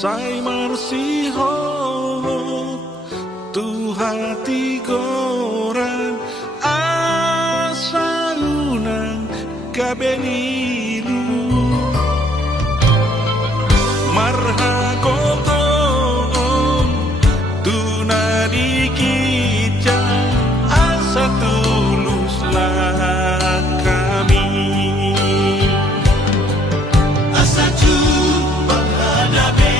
Sai marsiho tu hati koran asa unang kabenilu marha koton tunani kita asa tuluslah kami asa jumpa hadapi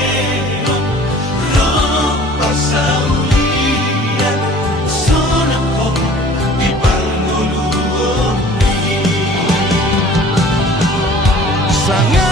roh pasaulian sonako di palmuluoni sangat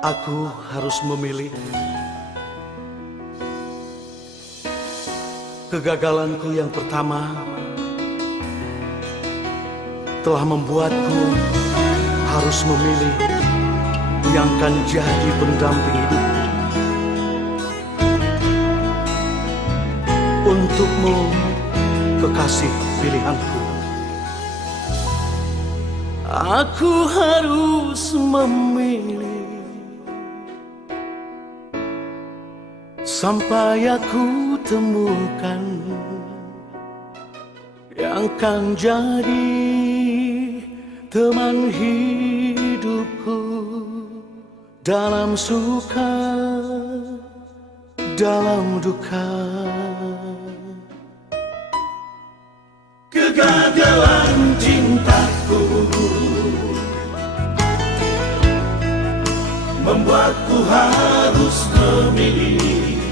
aku harus memilih. Kegagalanku yang pertama telah membuatku harus memilih yang akan jadi pendamping hidupku. Untukmu, kekasih pilihanku, aku harus memilih sampai aku temukan yang kan jadi teman hidupku dalam suka, dalam duka. Kegagalan cintaku membuatku harus memilih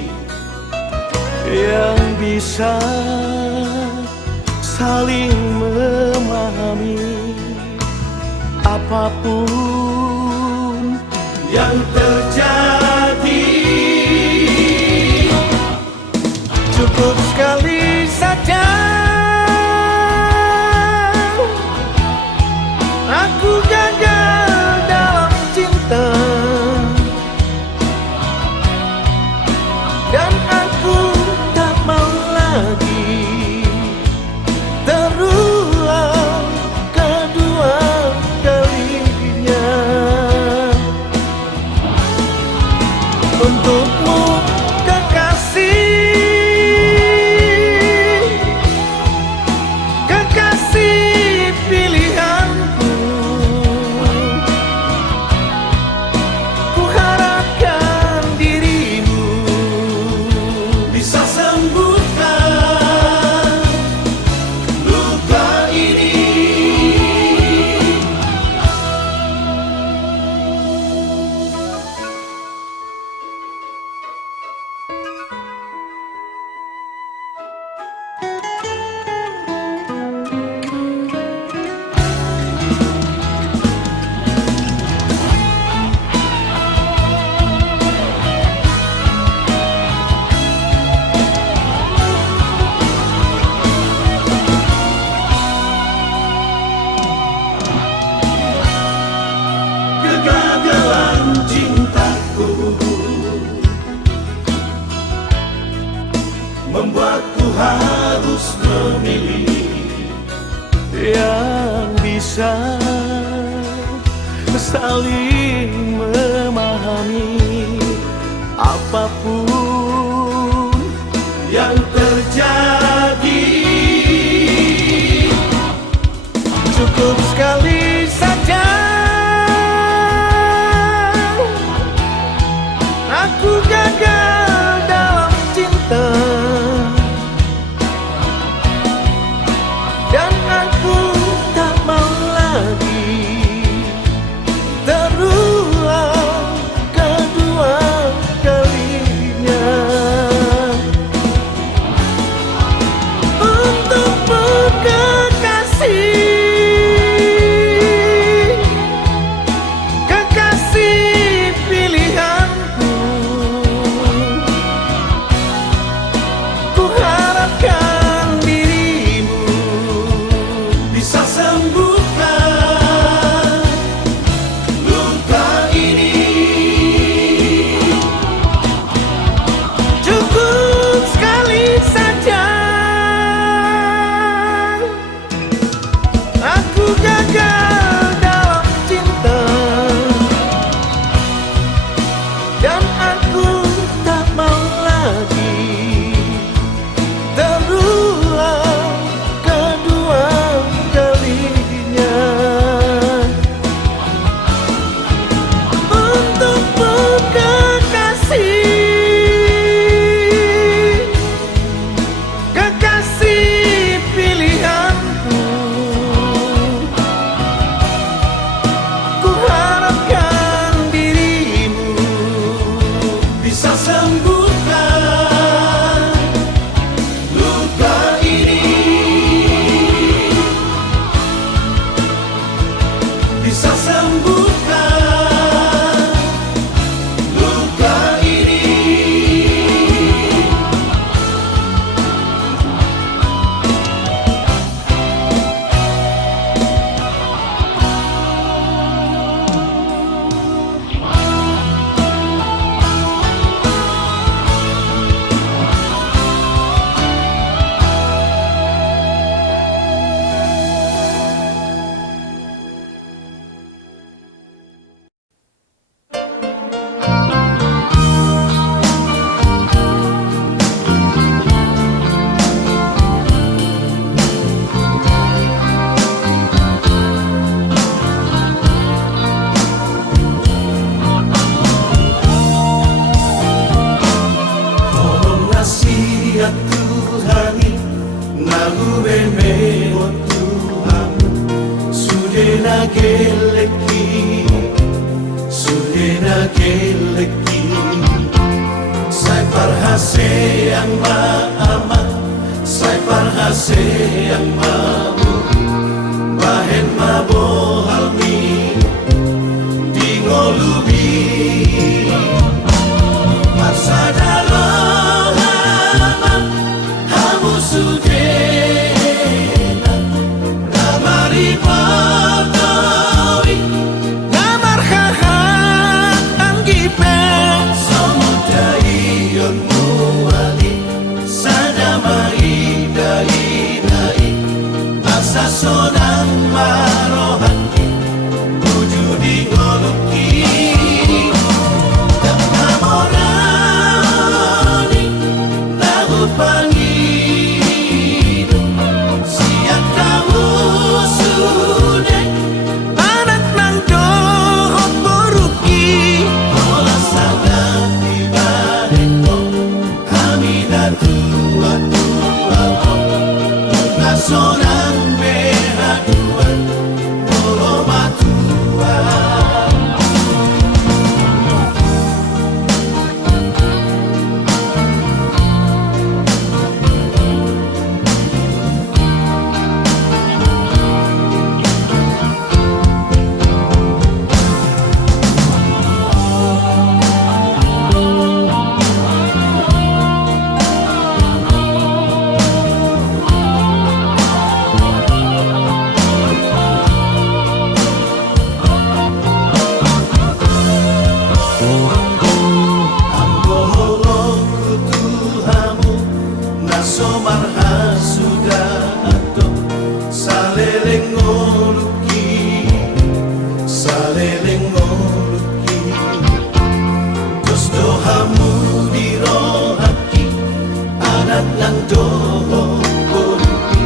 yang bisa saling memahami apapun yang terjadi. Cukup sekali saja aku gagal dalam cinta, dan aku tak mau lagi membuatku harus memilih yang bisa saling memahami apapun yang terjadi. cukup sekali saja aku gagal dalam cinta dan aku tak mau lagi terulang kedua kalinya untuk berkekasih. Kekasih pilihanku, ku harapkan dirimu Bisa sembuhkan luka ini. cukup sekali saja aku gagal dalam cinta dan aku tak mau lagi terulang kedua kalinya untuk berkekasih. Kekasih pilihanku, ku harapkan dirimu Bisa sembuhkan luka ini. Bisa sembuhkan luka ini. Tolong nasihat Tuhani nalure mewo Tuhan sudena geleki sai parhase yang ma'ama sai parhase yang ma'mu bahen mabohalmi di ngolubi Pasadalohan hamu sudena namari patowi namar hahat anggipen samudaion muali sadamai dai asa sonang marohati wujudi ngoluki dan namorani laut pangidu siap kamu sudah anak nang dohot boruki ola sangat ibadetko hamidatu atuaho sonang behaduan olo matua. somarha sudah ato saleleng ngoluki gusto hamu dirohaki anak nang doho koluki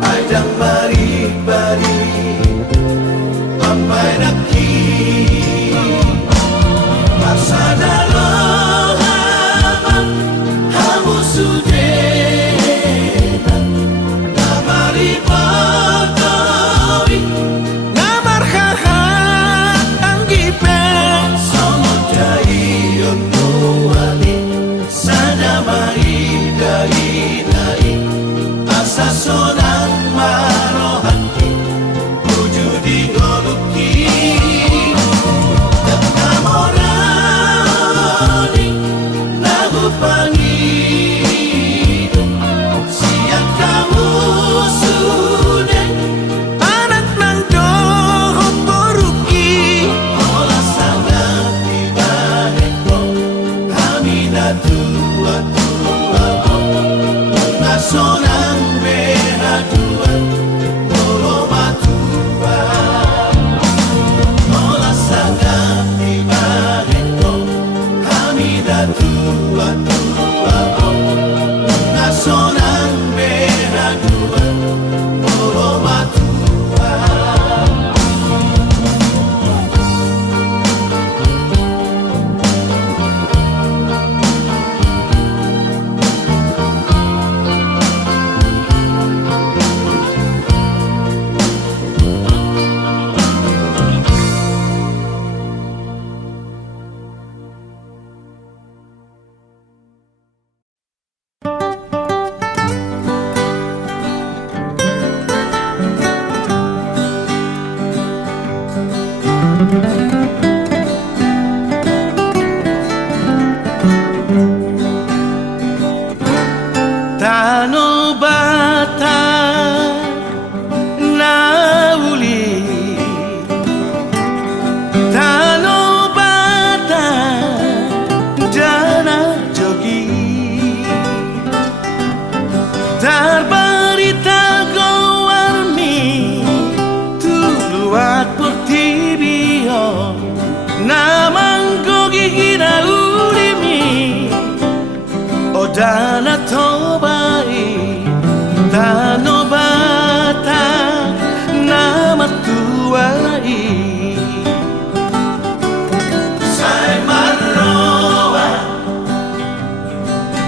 aidang bari-bari papai naki maksada lohaman hamu sudena namari potowi Namar haha anggipe somodai onuali sadamai dai asa sonang marohaki wujudi ngoluki namorani nagupangido siang kamu sudah anak nang doho poruki olah sangat ibadeko kami tua sonang behadua olo matua olah sangat ibadeko kami tua sonang behadua olo matua. Tano bata nauli Tano bata jana jogi Darbarita gowarmi tuluat portibio Namanggo gigina ulimi Odana tobai Tano bata nama tuai Sai marroa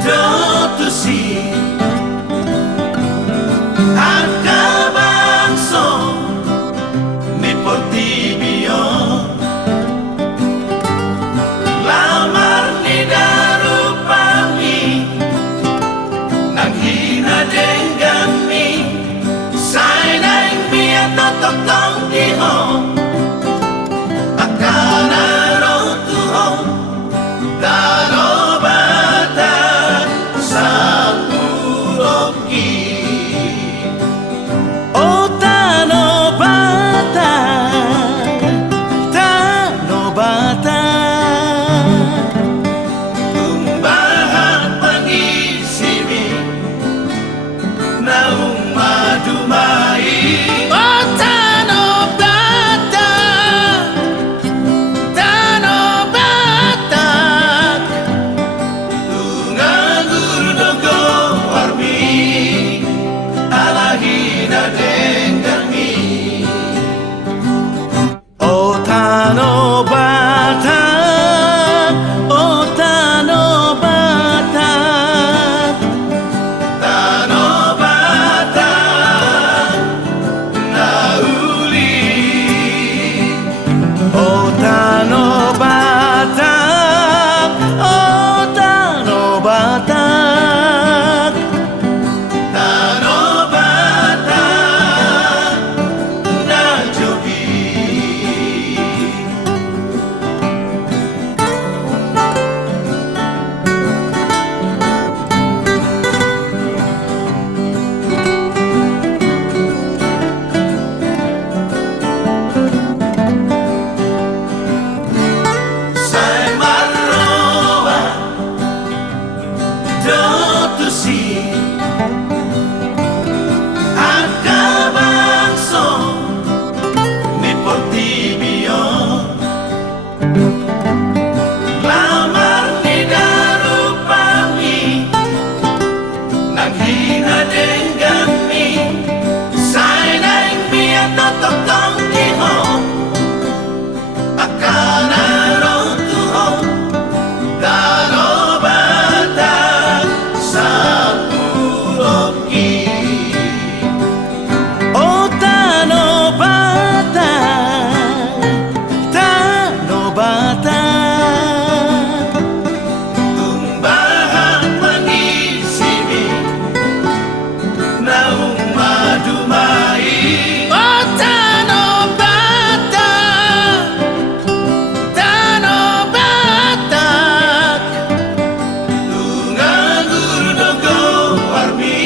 dotusi Angka bangso ni portibio lamar ni darupami nang hina denggami sai nang mia totong diho akana rotuho dano bata sapuroki Oh tano bata tumbahan pangisimi naung madumai Oh tano bata ang hina dengan mi sai nang mi no tok tong ki ho akana ro tu ho daro batak sapuloki Oh Tanobata, Tanobata, tumbahan pangisimi naung madumai Oh Tanobata, Tanobata, lungagur dogo warmi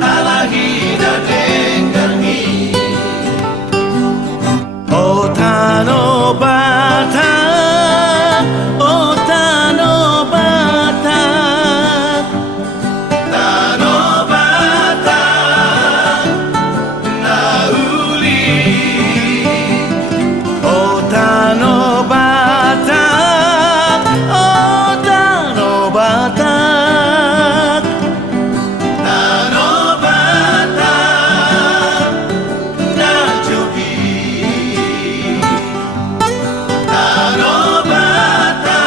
alahida dengangi Oh Tanobata, Oh Tanobata, tanobata nauli Oh Tanobata, Oh Tanobata. tanobata na jogi tanobata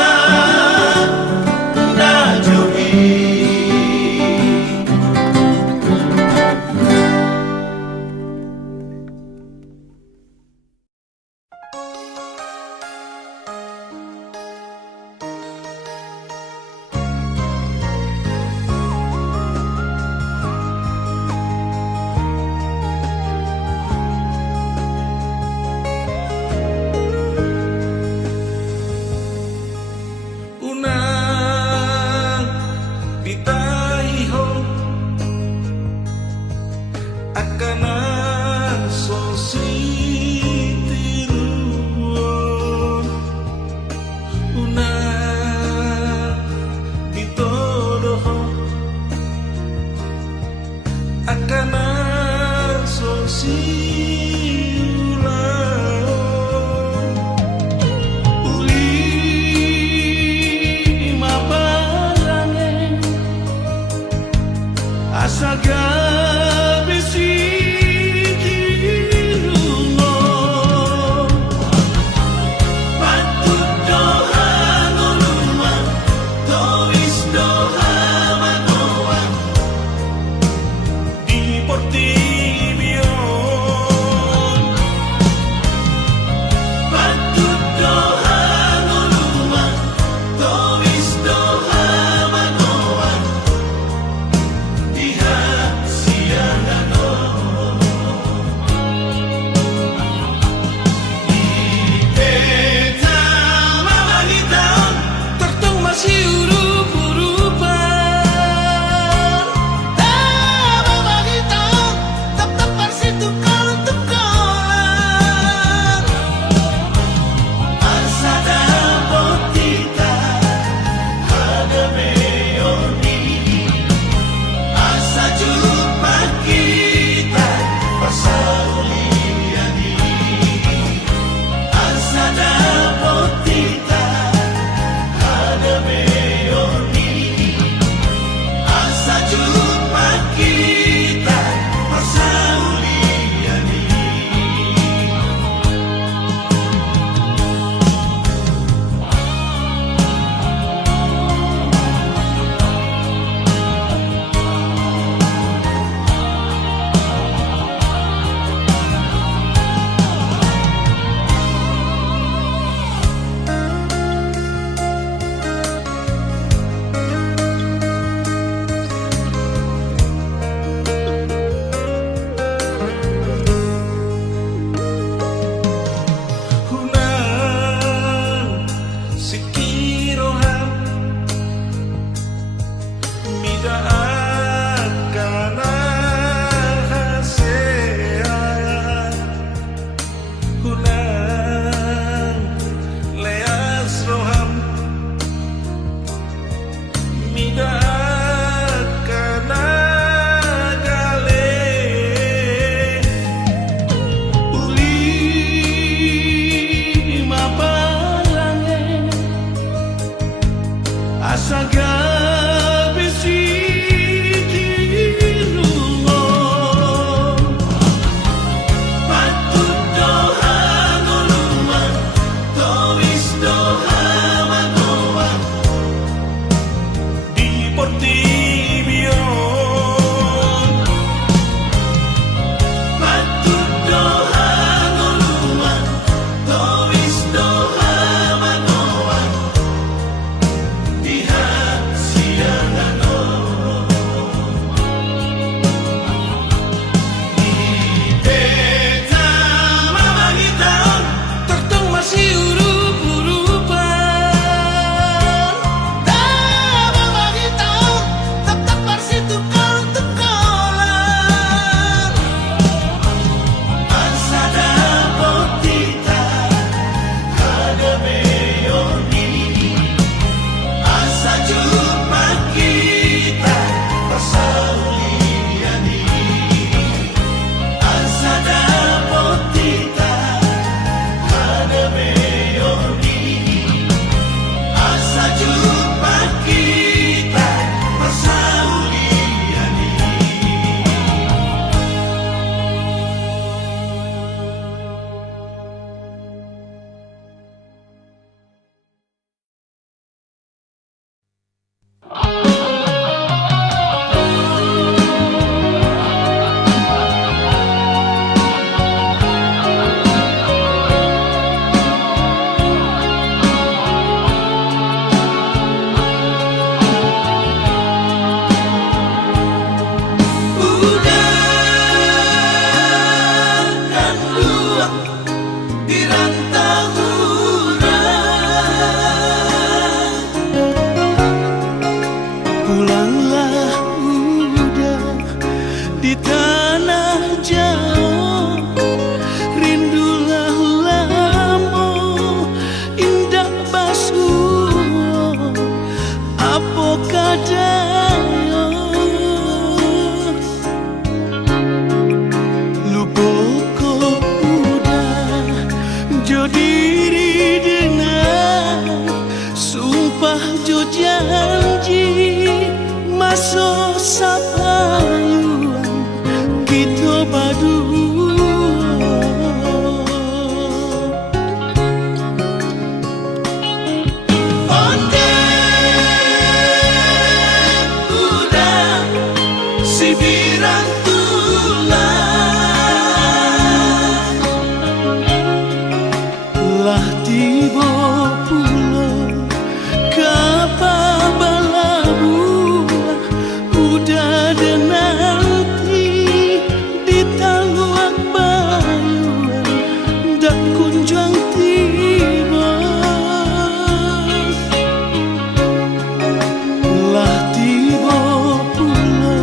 na jogi Unang bitahiho akana sositiruon Unang bitodoho akana sosiulaon Uli maparange asaga bisikiruno patut doha ngoluma tois doha manoa di Portibion patut doha ngoluma tois doha manoa diha so sapayuan kita berdua. Onde udah si birantulah Lah tiba pula kapa balabuah udah ada nanti di tangguang bayuan dak kunjung tiba. Lah tiba pula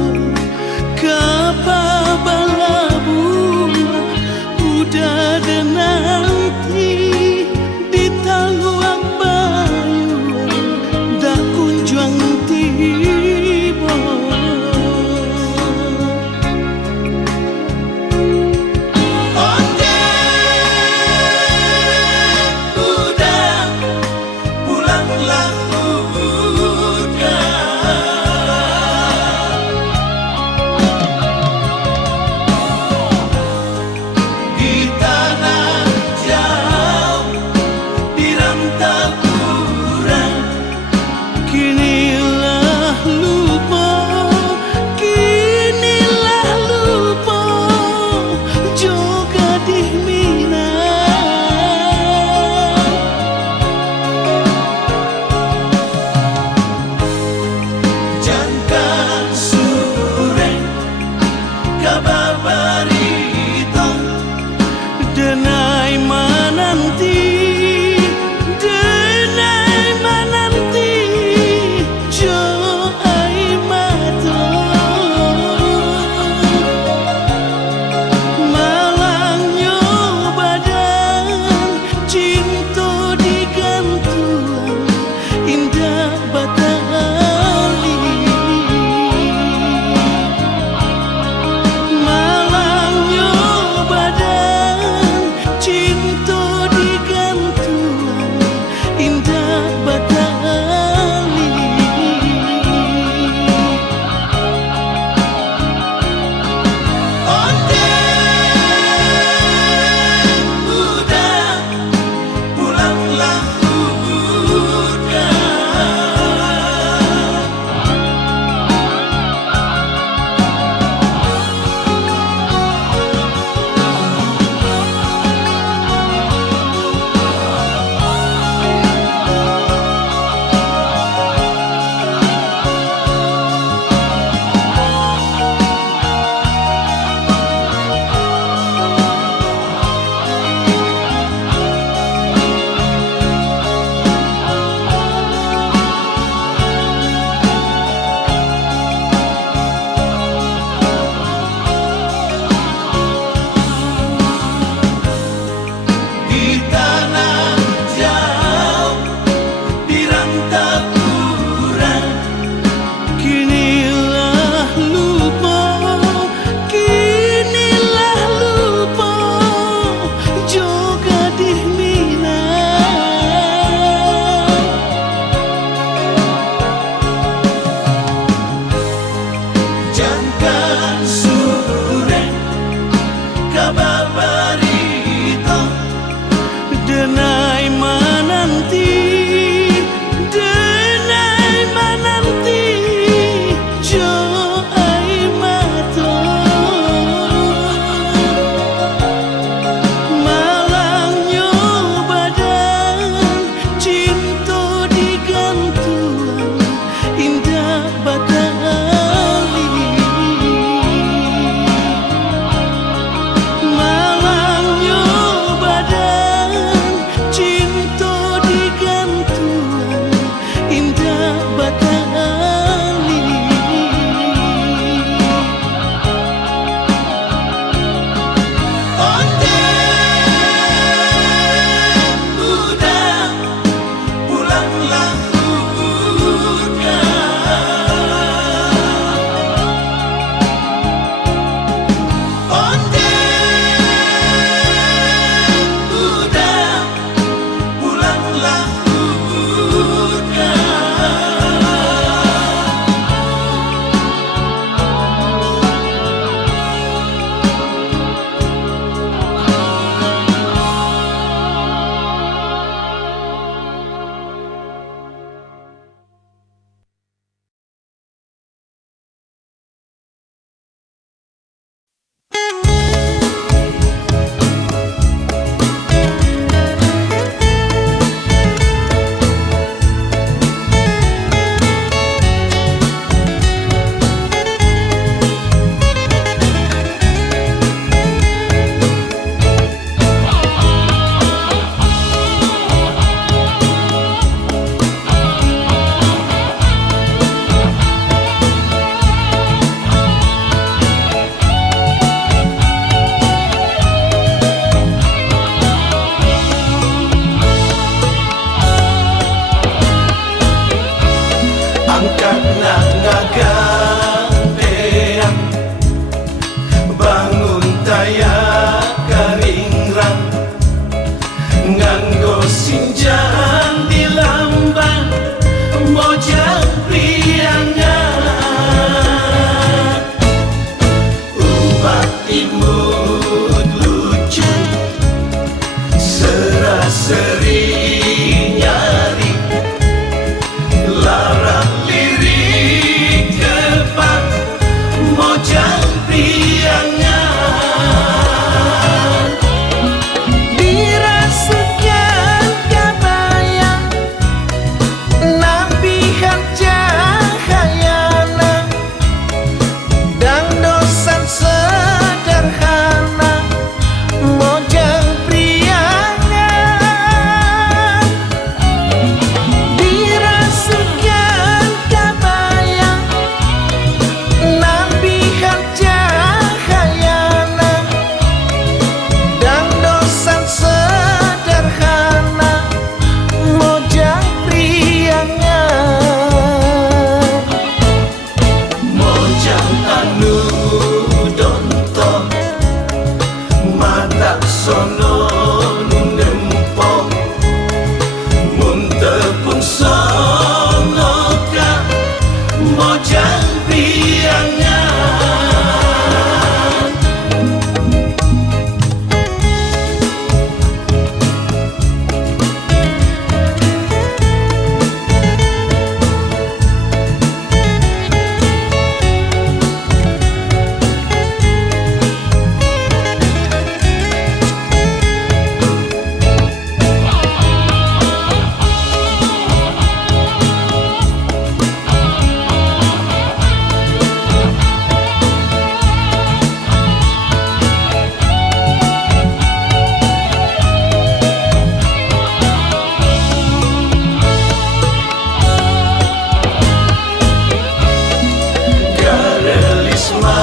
asmaranis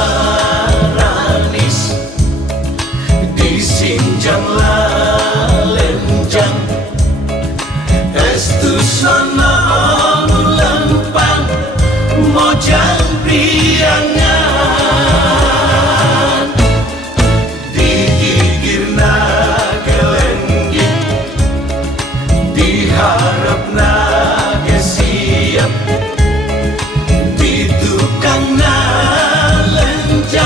disinjang lalenjang estu sono lempang mojang priangan digigirna kelenggi diharapna ge siap di tukang na lenjang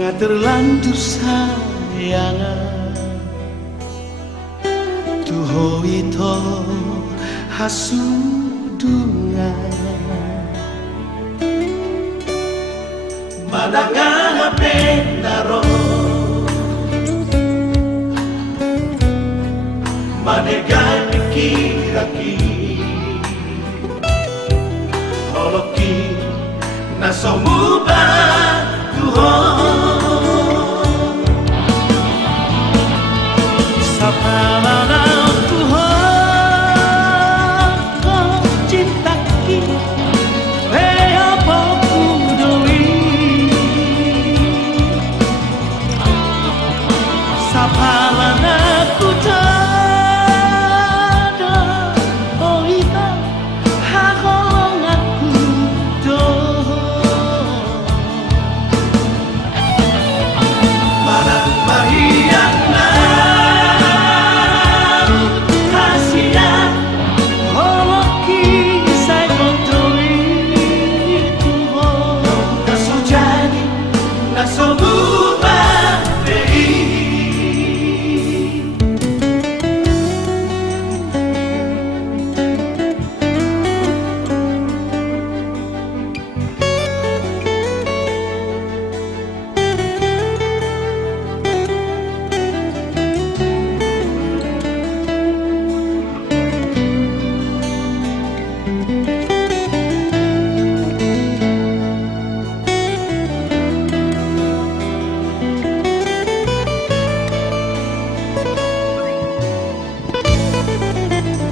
Nunga terlanjur sayangan Tuho ito hasudungan Madanga pendaro Manegai pikiraki Holoki nasomuba Tuhan Sapalana Tuhan kau cintaki Hea pokudoi Sapalana ku tada Oita hakolong aku do Manang mahiyang na Kasihan Holoki say kontoi Tuhan Nasujani nasomuba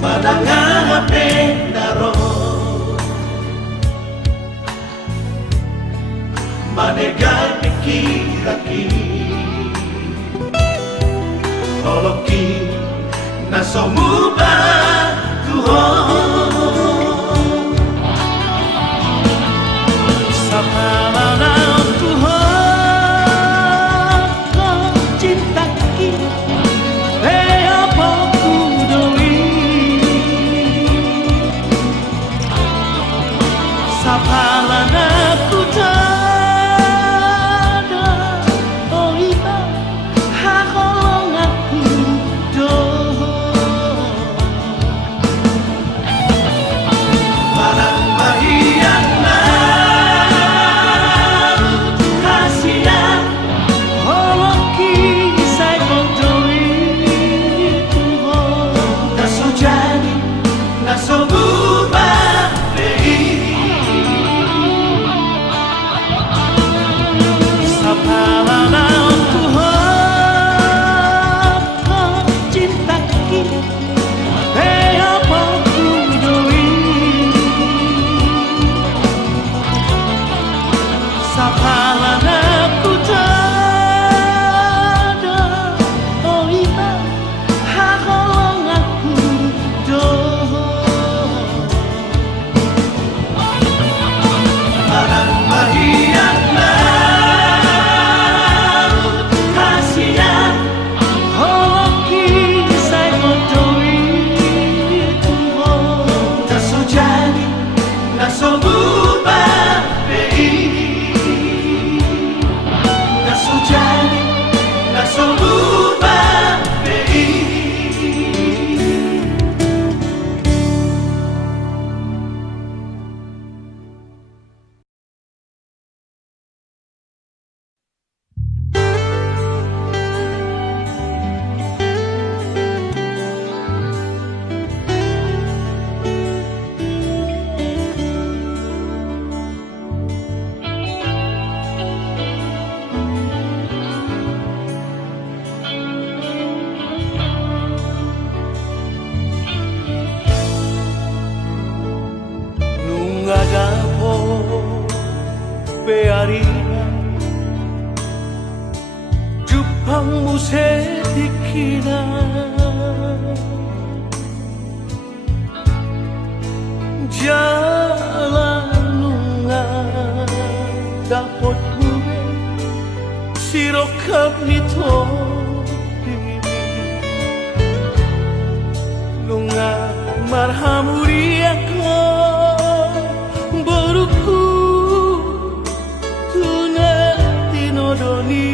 Madanga pendaro Manegai pikiraki Holoki nasomuba Tuhan Sapalana Tuhan kau cintaki Hea pokudoi Sapalana ku tada Oita hakolong aku do Manang mahiyang na Kasihan Holoki say kontoi Tuhan Nasujani nasomuba Sapalana Tuhan kau cintaki Hea pokudoi Sapalana ku tada Oita hakolong aku do Manang mahiyang na Kasihan Holoki say kontoi Tuhan Nasujani nasomuba Nasujani nasomuba Nunga dapo bearina Jupang musetikina Jalan nunga dapot mube Sirokap nito Nunga marhamuri ako Boruku tunay tinodoni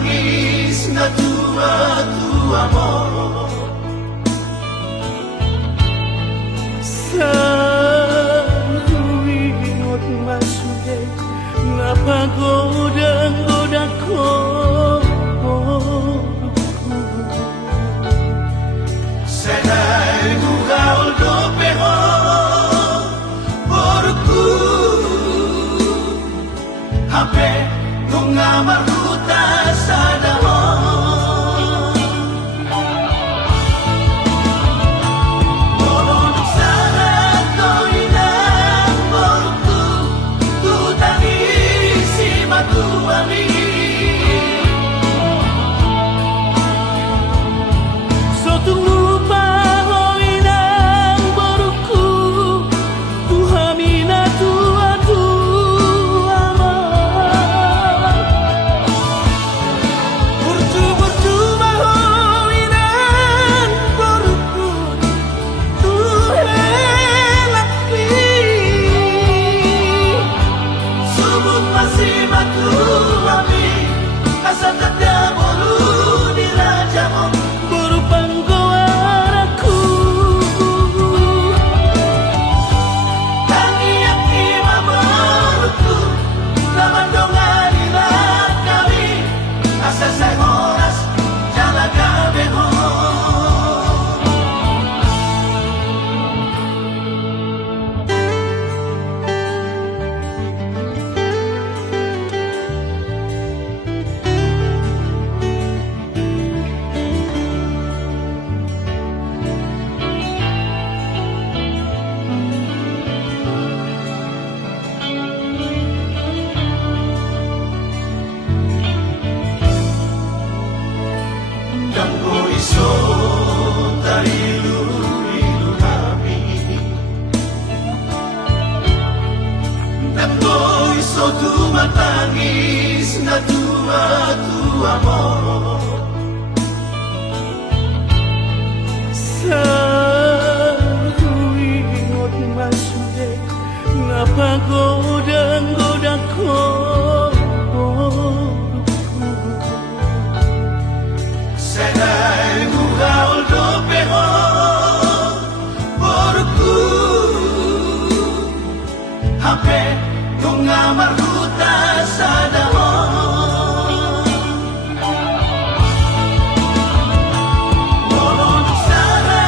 matangis na tua-tua mo. Sa tuwingot masuday, napagoda-goda ko. Sana'y bugaol do pero porku hape nung maruta sa dahon. Morong sana ko'y nang porku tutani si matuami. So tulupa ho'y nang boruku, tuhami na tua-tua mo. Bercuma ho'y nang boruku, tuhelapi. Subok masih matuami asa tanda bolu di raja mo. Berupang goaraku, Tangi yang mamoruku naman dongan ilang kami asa sa oras jala gabi mo. Kanggo iso tarilu-ilu kami, kanggo iso tumatangis na tua-tua mo. sa tuwingot masuday, napagoda-goda ko. Sana'y bugaol do pero porku hape nung maruta sa dahon. Morong sana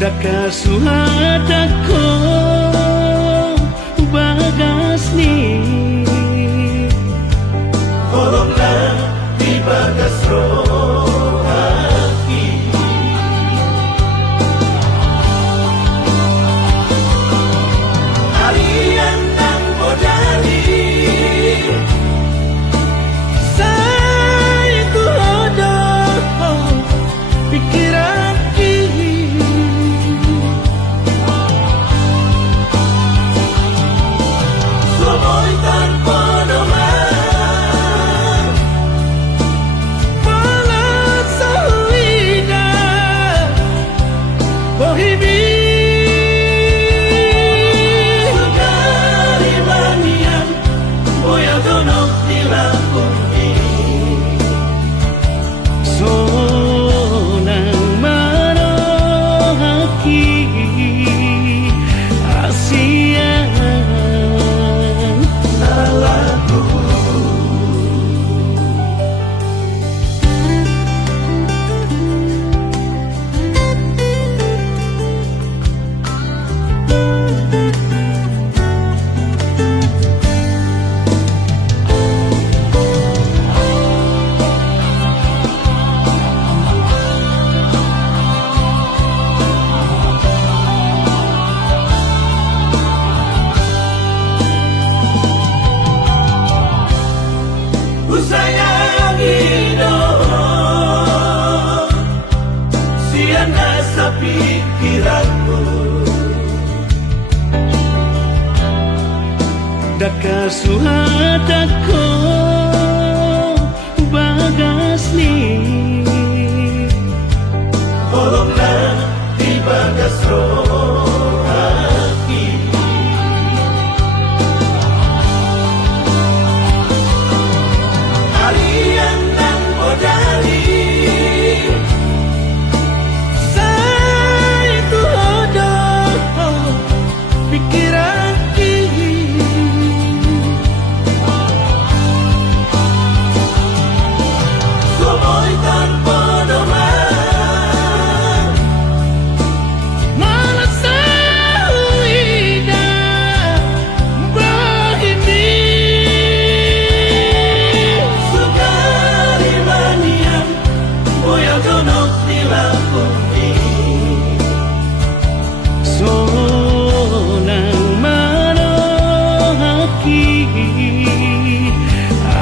Dakasuhatako bagas ni Tolonglah di bagas rohani Kalian dan bodani Saya ku hodoh pikiran ini Somoy tanpa nomor Malas sahwida Bohimi Sekali manian Boya donok di lakumi Sonang manohaki Asian Salahku Ku sayangi dong Siana sa pikiranku Dakasuhatako bagas ni Tolonglah di bagas rohani Kalian dan bodani Saya ku hodoh pikiran ini Somoy tanpa nomor Malas sahwida Bohimi Sekali manian Boya donok di lakumi Sonang manohaki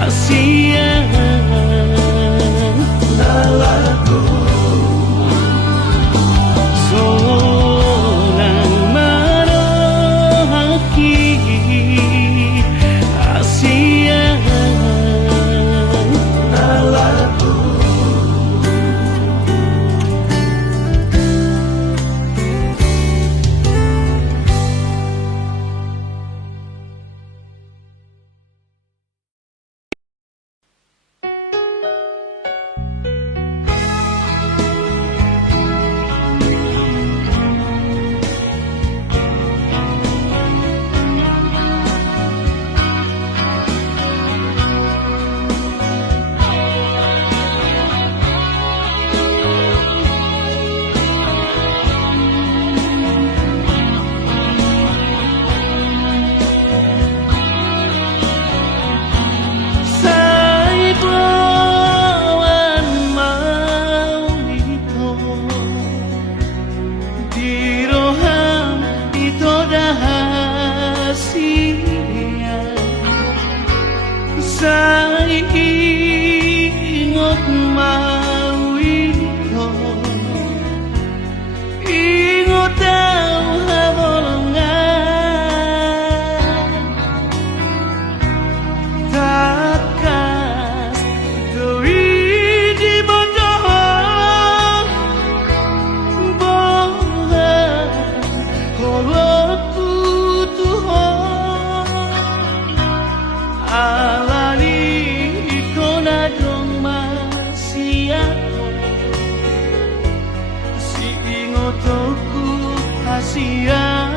Asian Salahku Sonang manohaki Asian Salahku Sai bawan mau itu Di roham itu dahasia Sai ingot mau itu Ingot tahu habolongan Takas doi di bodoh Bohong Holoku Tuhan Alani ikona dong masiato Si ingotoku hasian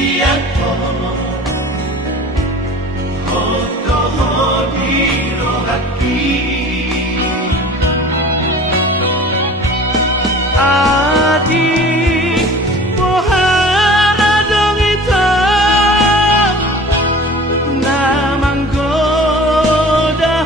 siako Hoto hodiro haki Adik pohara dong itu namang goda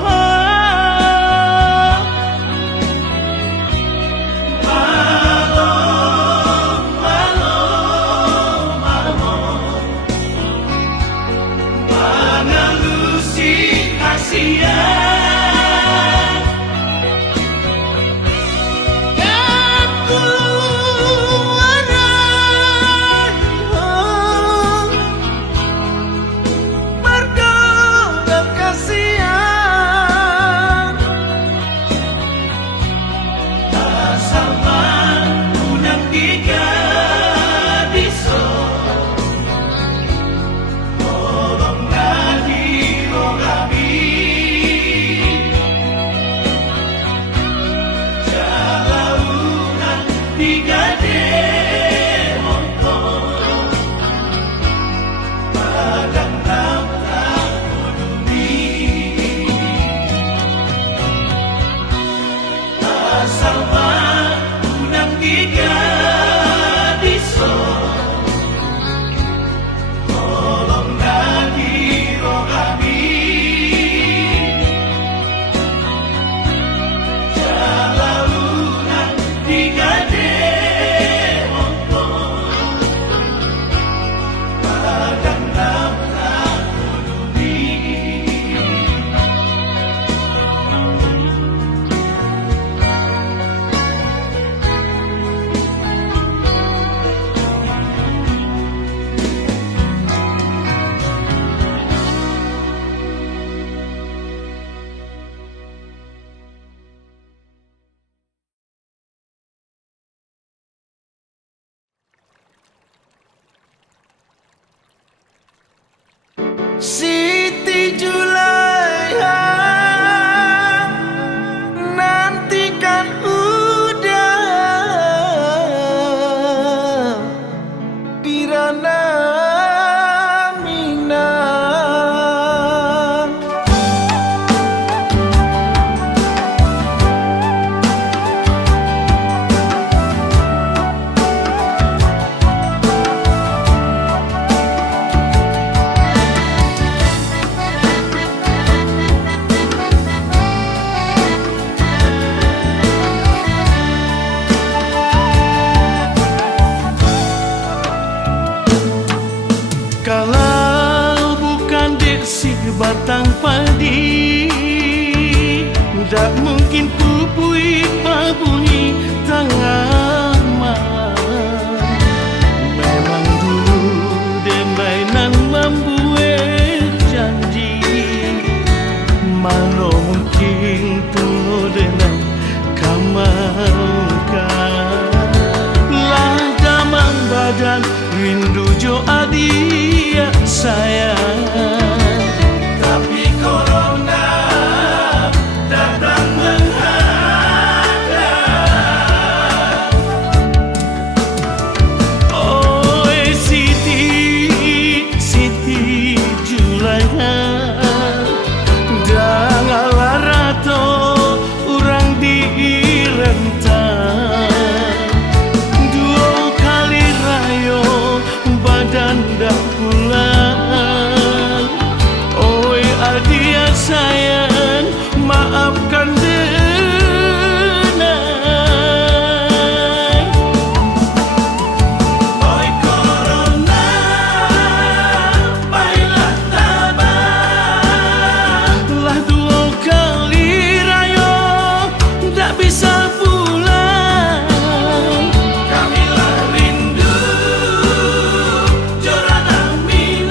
Siti Julaiha nantikan udah di ranah Minang. Kalau bukan desi batang padi, tak mungkin pupui pabuni tengah malam. Memang dulu demainan membuat janji, mana mungkin penuh dengan kamarkan. Lah damang badan rindu jo adia sayang, Tapi corona datang menghadap. oh Siti Julaiha dangalah rato urang di rentang dua kali rayo badan dah pulang. Oi adia sayang maafkan denai. Oi corona, baiklah tabah. Lah dua kali rayo tak bisa pulang. Kamilah rindu jorana Minang.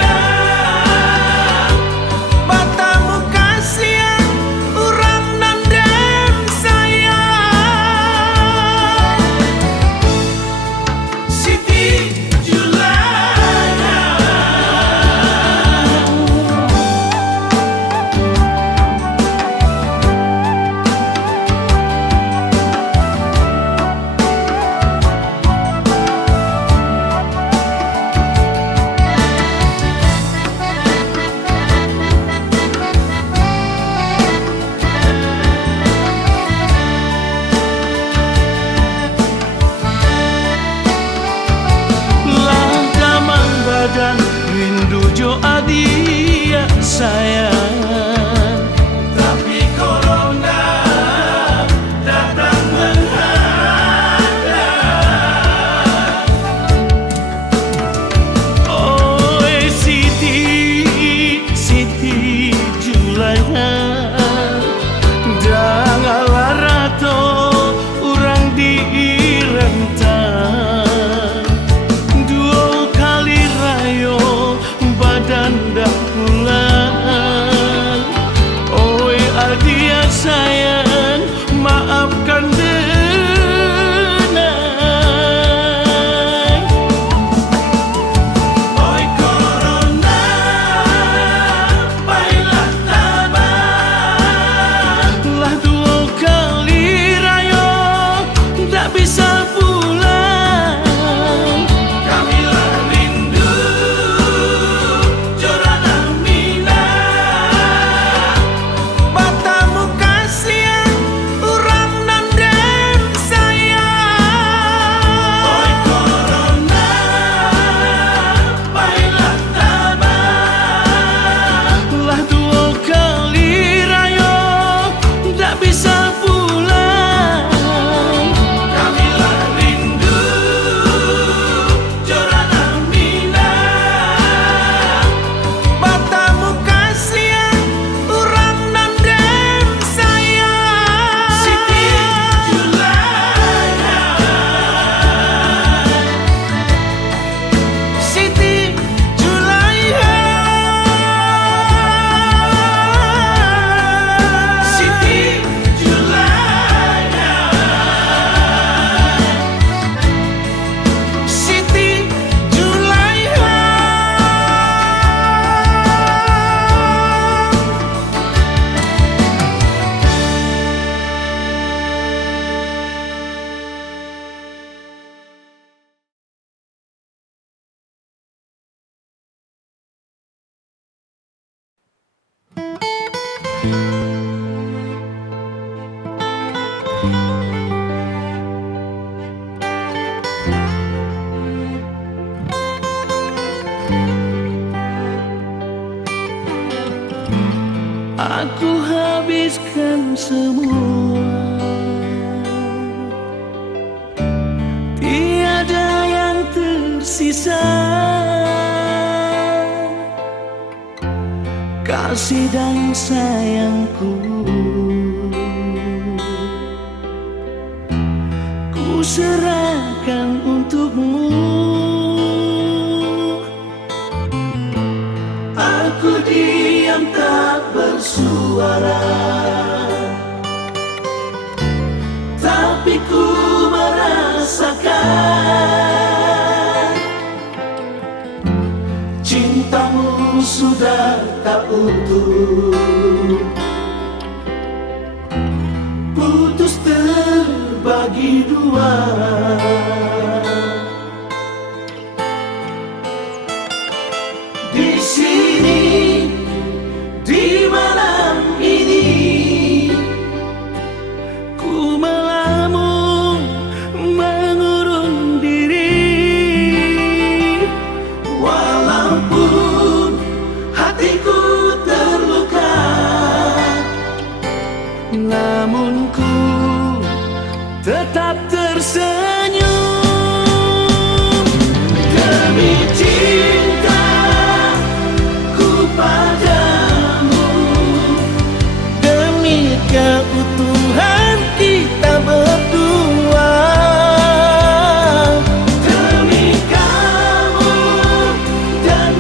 Aku habiskan semua, tiada yang tersisa. Kasih dan sayangku ku serahkan untukmu. Aku diam tak bersuara, tapi ku merasakan cintamu sudah tak utuh, putus terbagi dua. Di sini, di malam ini, ku melamun mengurung diri. Walaupun hatiku terluka, namun ku tetap tersenyum. Demi cintaku padamu, demi keutuhan kita berdua, demi kamu dan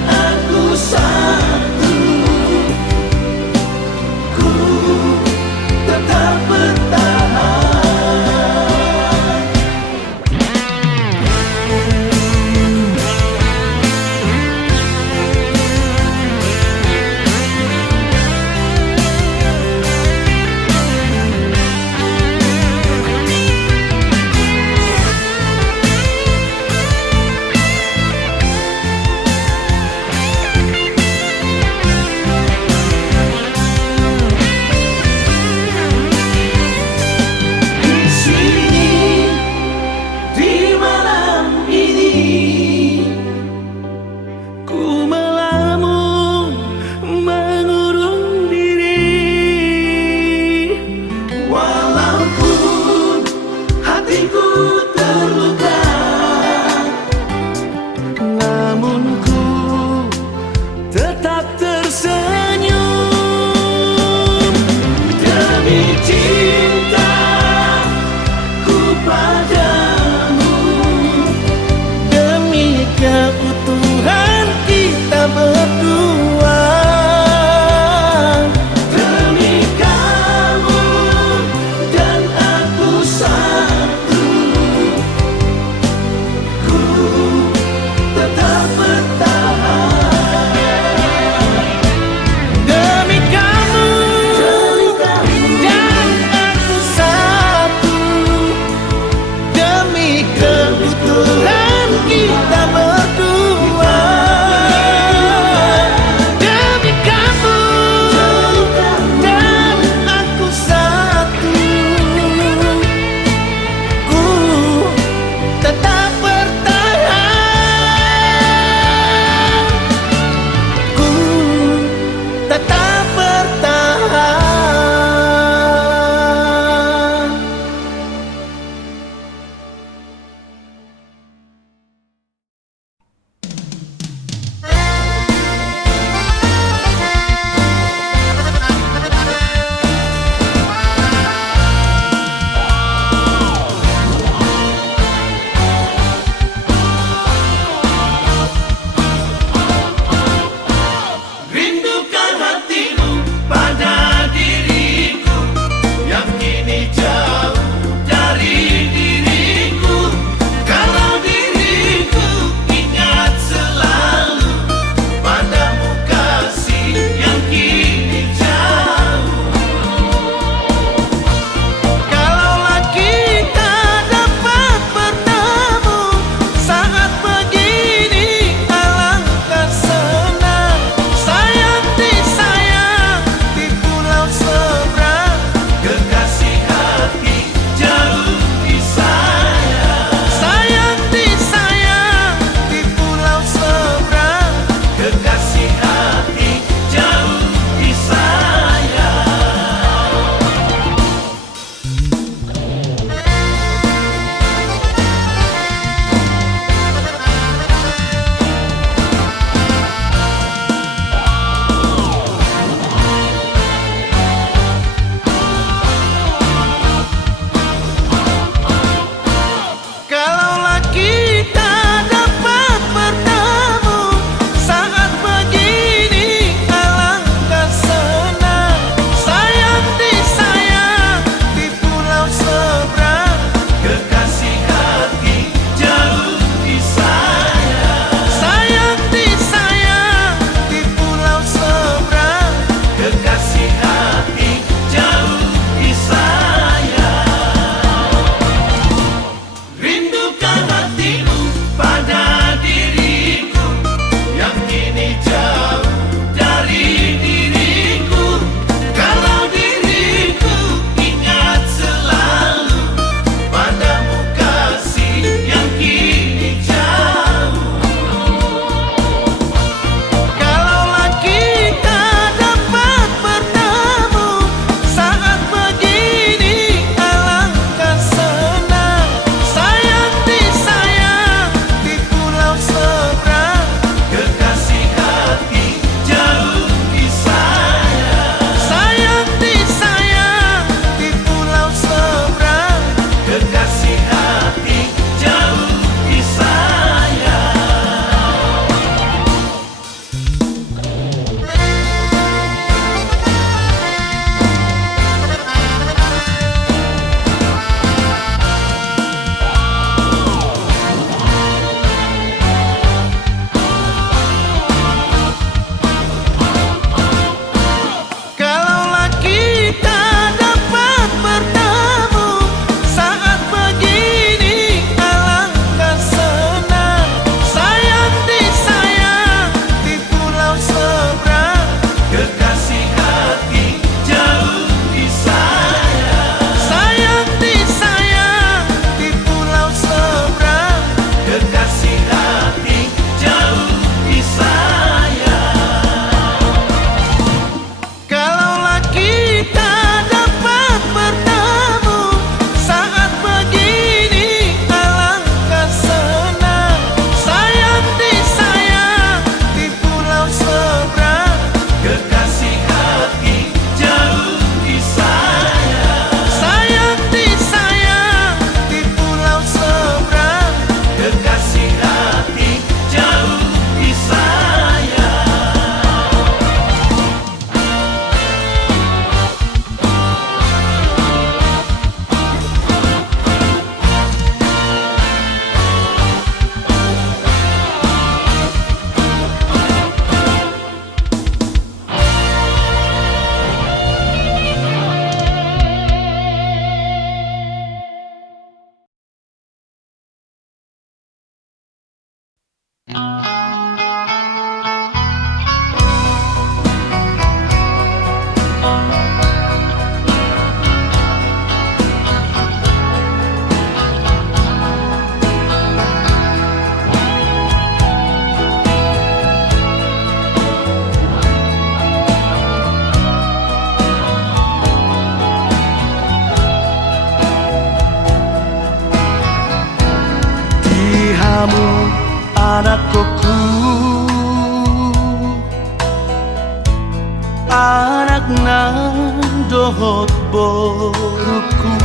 nang dohot boruku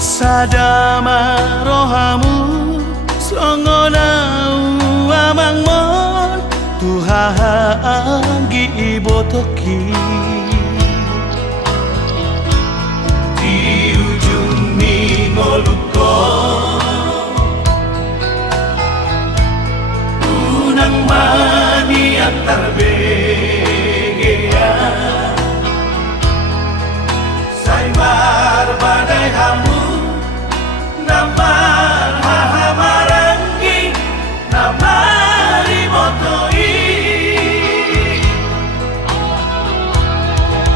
sadama rohamu songonau amang mon tuhanggi ibotoki di ujung ningoluko unang mani antar begea saibar badai hamu namar hahamarangi namari motoi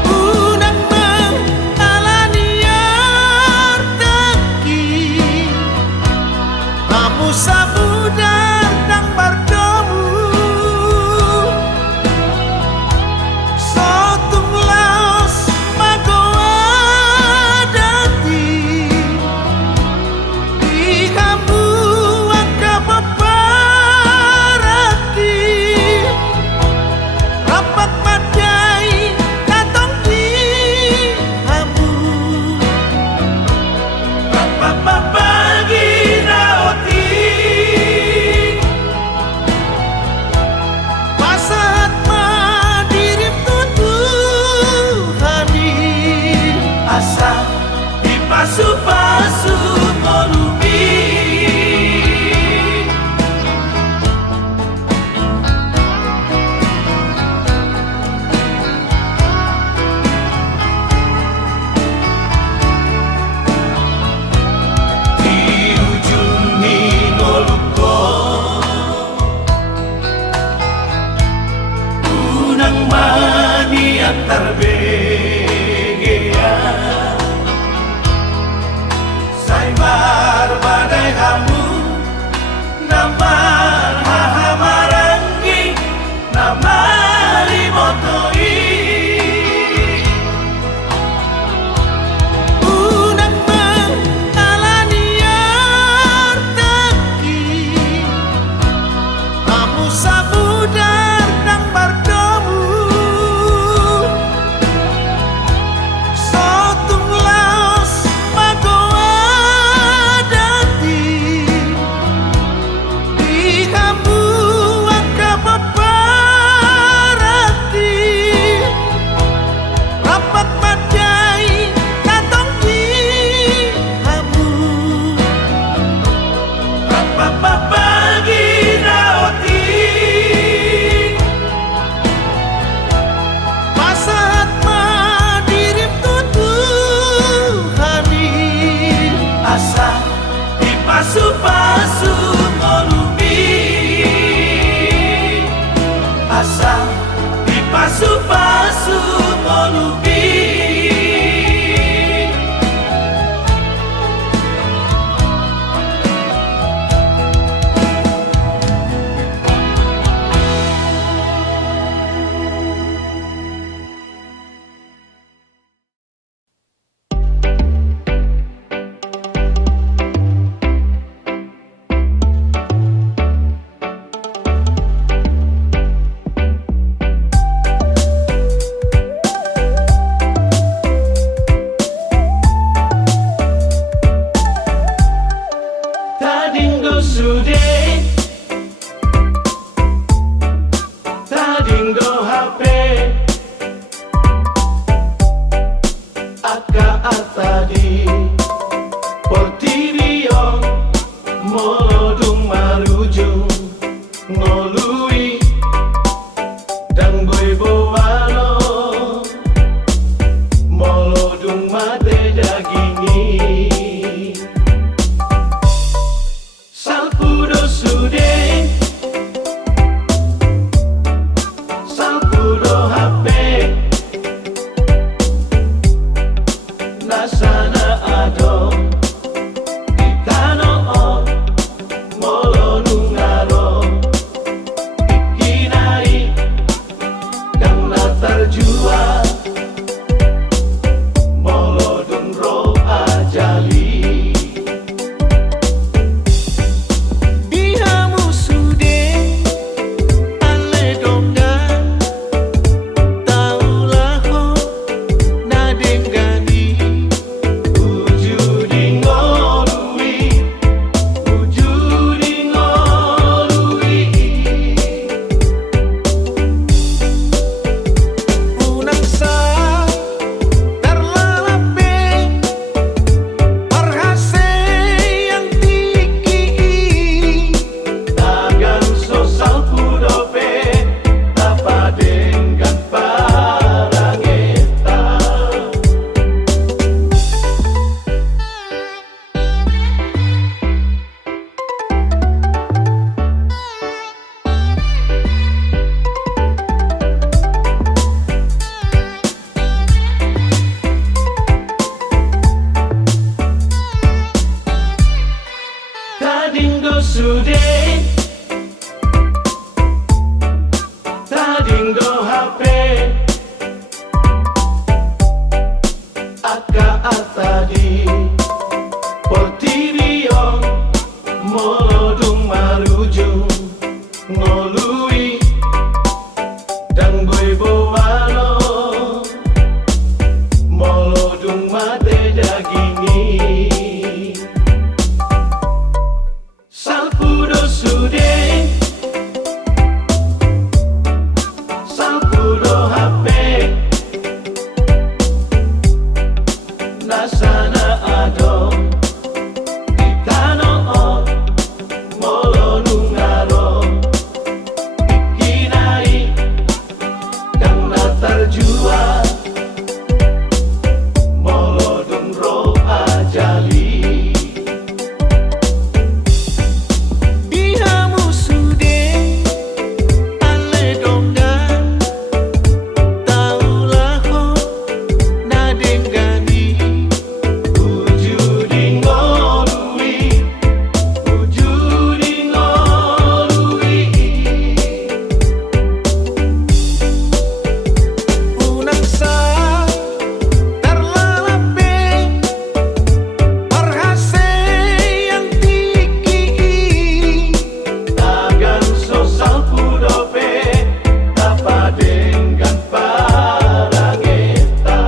unang mengalaniar teki kamu sabudar nang bardomu sotung laos magoa dati di kamu angka paparaki rapat madai datang di kamu pagi naoti pasat madirim tutuhani asa dipasu-pasu ngolumi di ujung ningoluko unang mani antar begea saibar badai hamu namar hahamarangi namari motoi unang mengalaniar teki kamu sabudar nang bardomu sotung laos magoa dati di kamu angka paparaki rapat madai datang di kamu pagi naoti pasat madirim tutuhani asa dipasu-pasu ngolumi asa dipasu-pasu ngolumi Tadinggo sude Tadinggo HP Aka atadi Portirion Molodung marujung Ngolui Dan gue bowano Molodung mate dagingi Salpudo sude Salpudo HP Nasana ado Itano on Molo nungaro Dindo HP Aka atadi Portirio Molodung marujung Ngolui Dan gue bowano Molodung mate dagini Salpudo sude Salpudo HP Nasana ado Itano Molodung aro Ikinai Dan natar jua Molodung ro ajali Dihamu sude ale dongga taulah ho nadengani Ujudi ngolui Ujudi ngolui unaksa terlalape perhase yang tinggi Agan sosal pudope Tapa dengan parageta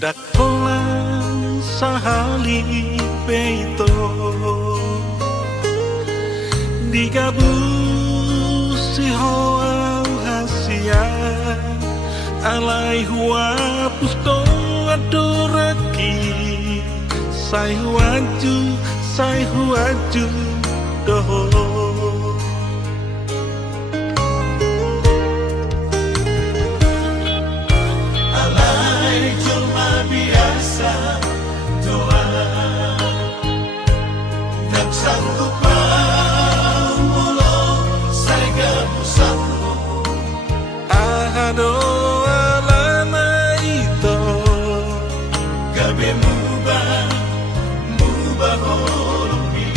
dakolan sahali peito digabus si hoa hasia alai hua pusto adoraki sai huaju doho Alai cuma biasa doa Tak sanggup mulo Saya gemusamu ahado alana ito Gabe mubah holumbi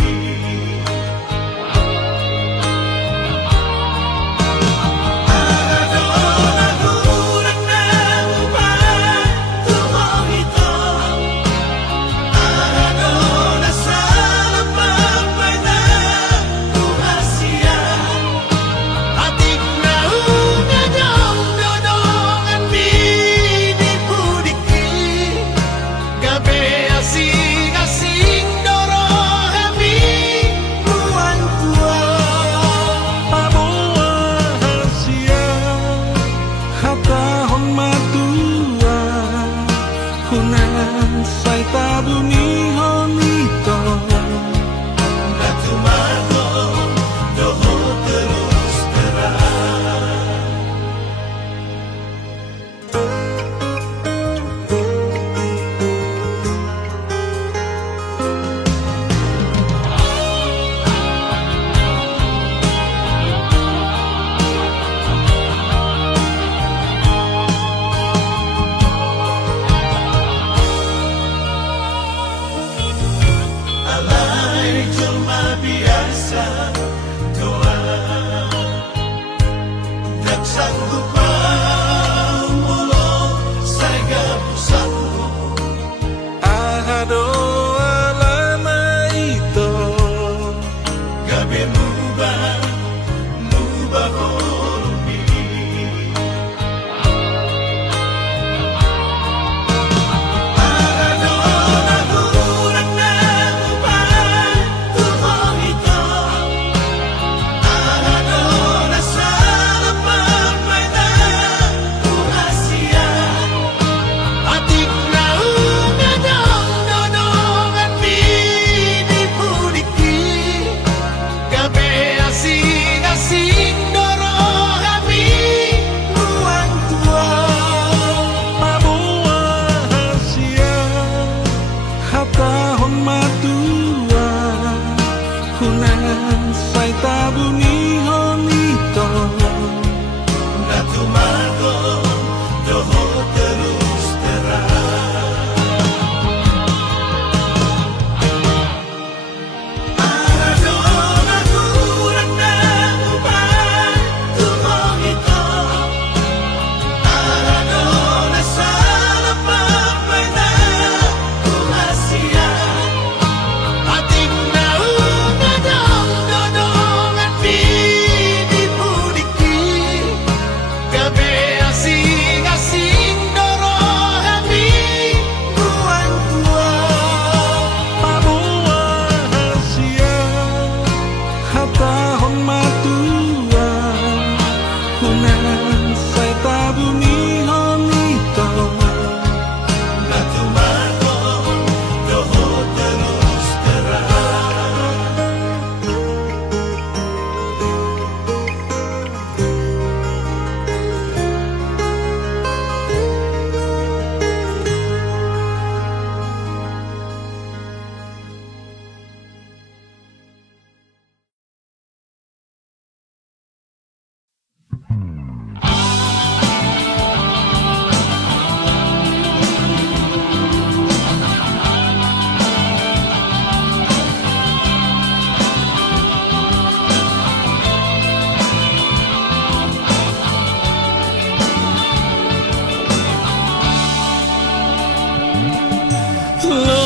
lo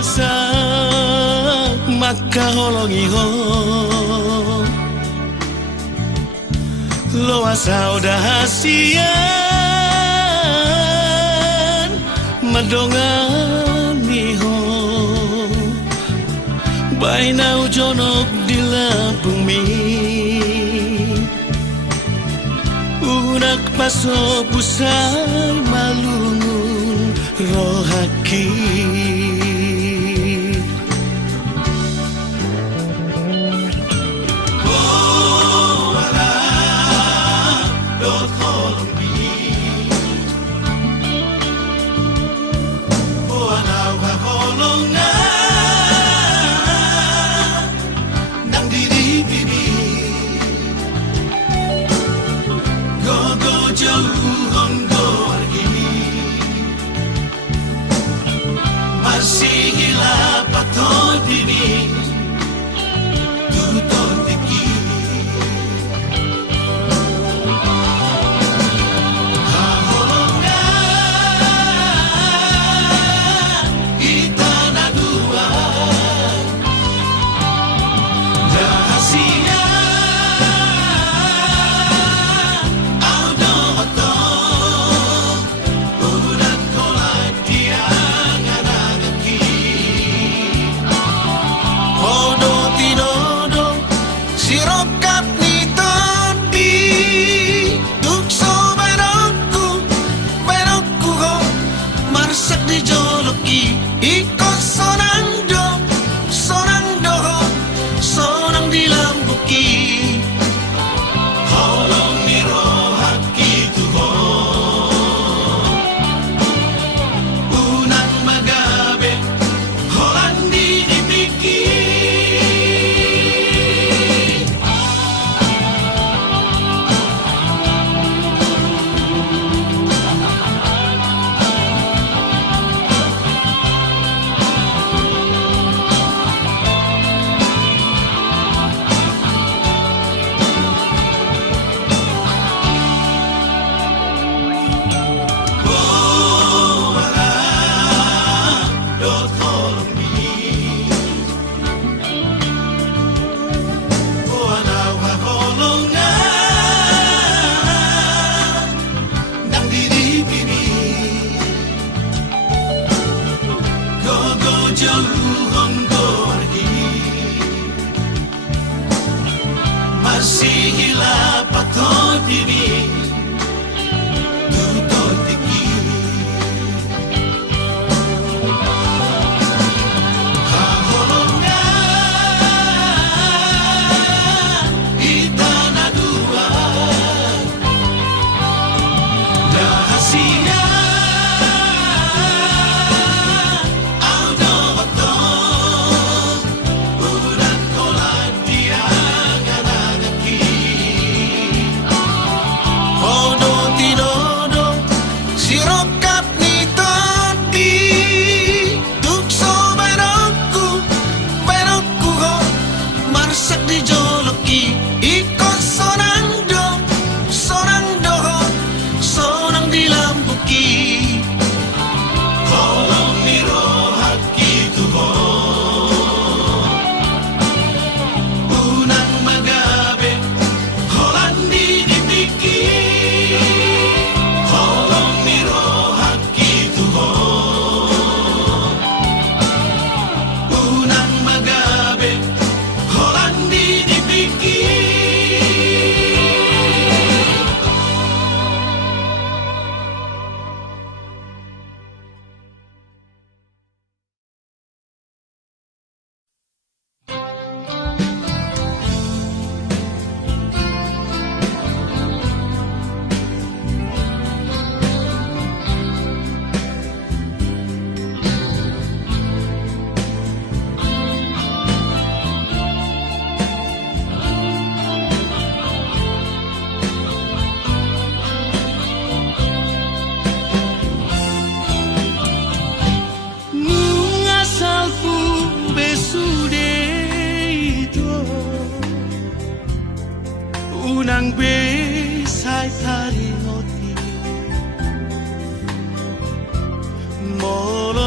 asa makaholongi ho lo asa udah hasian madongani ho bainau jonok di Lampung mi unak paso pusai malungun rohaki unang besay taringoti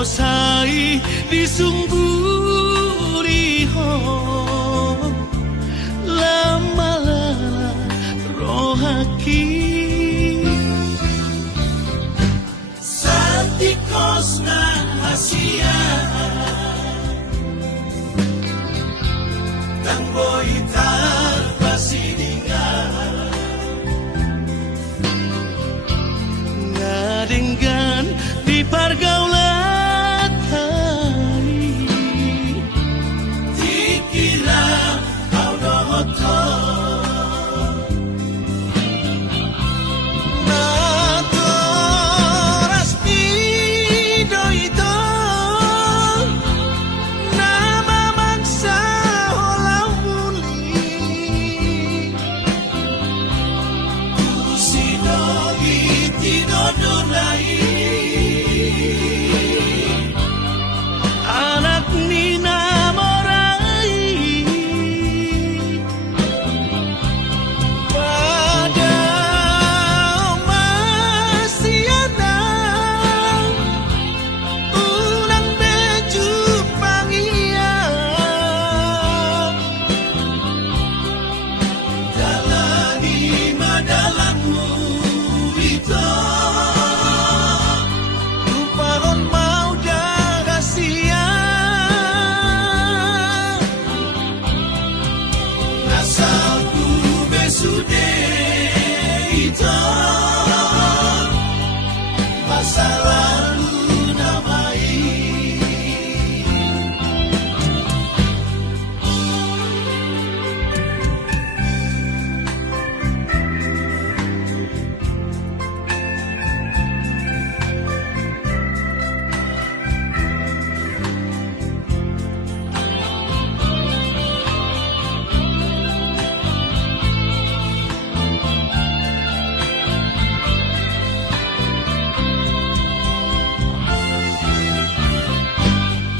sai disumburi ho lama lala rohaki Satikos na hasia Tangboy pasidingan ngadenggan di pergaulan hari Dikira kau dohoto anak Nina Morai pada masih ada ulang beju pangian Jalani madalanmu itu lupakan mau dah rahasia Asalku besude itu Masa lalu damai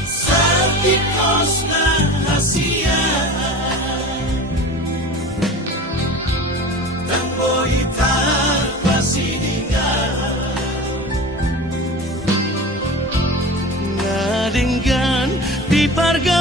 Satikos na hasia Tangboy pasidingan ngadenggan di pergaulan